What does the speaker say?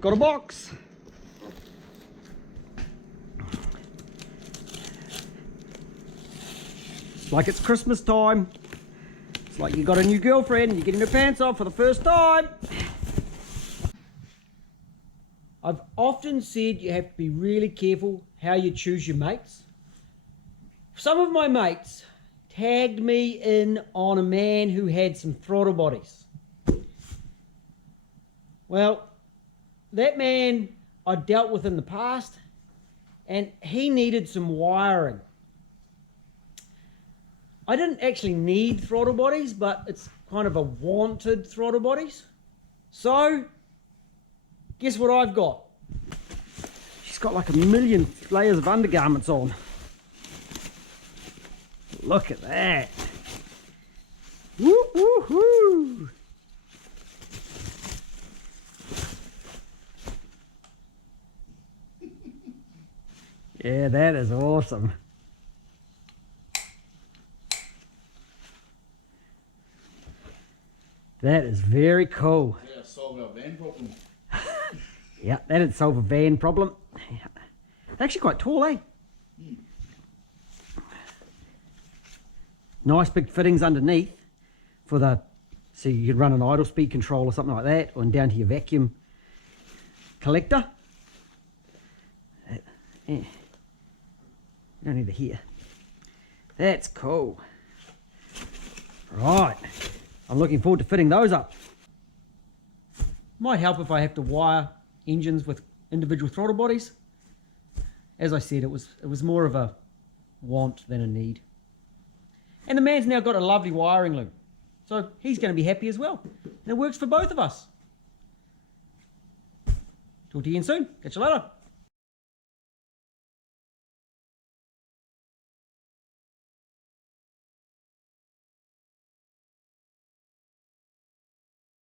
got a box. It's like it's Christmas time. It's like you got a new girlfriend and you're getting her pants off for the first time. I've often said you have to be really careful how you choose your mates. Some of my mates tagged me in on a man who had some throttle bodies. Well, that man I dealt with in the past, and he needed some wiring. I didn't actually need throttle bodies, but it's kind of a wanted throttle bodies. So, guess what I've got? She's got like a million layers of undergarments on. Look at that. Woo woo woo. Yeah, that is awesome. That is very cool. Yeah, solve our van problem. Yeah, that'd solve a van problem. It's actually quite tall, eh? Mm. Nice big fittings underneath for the, so you could run an idle speed control or something like that, or down to your vacuum collector. Yeah. You don't need to hear. That's cool. Right. I'm looking forward to fitting those up. Might help if I have to wire engines with individual throttle bodies. As I said, it was more of a want than a need. And the man's now got a lovely wiring loom. So he's going to be happy as well. And it works for both of us. Talk to you again soon. Catch you later.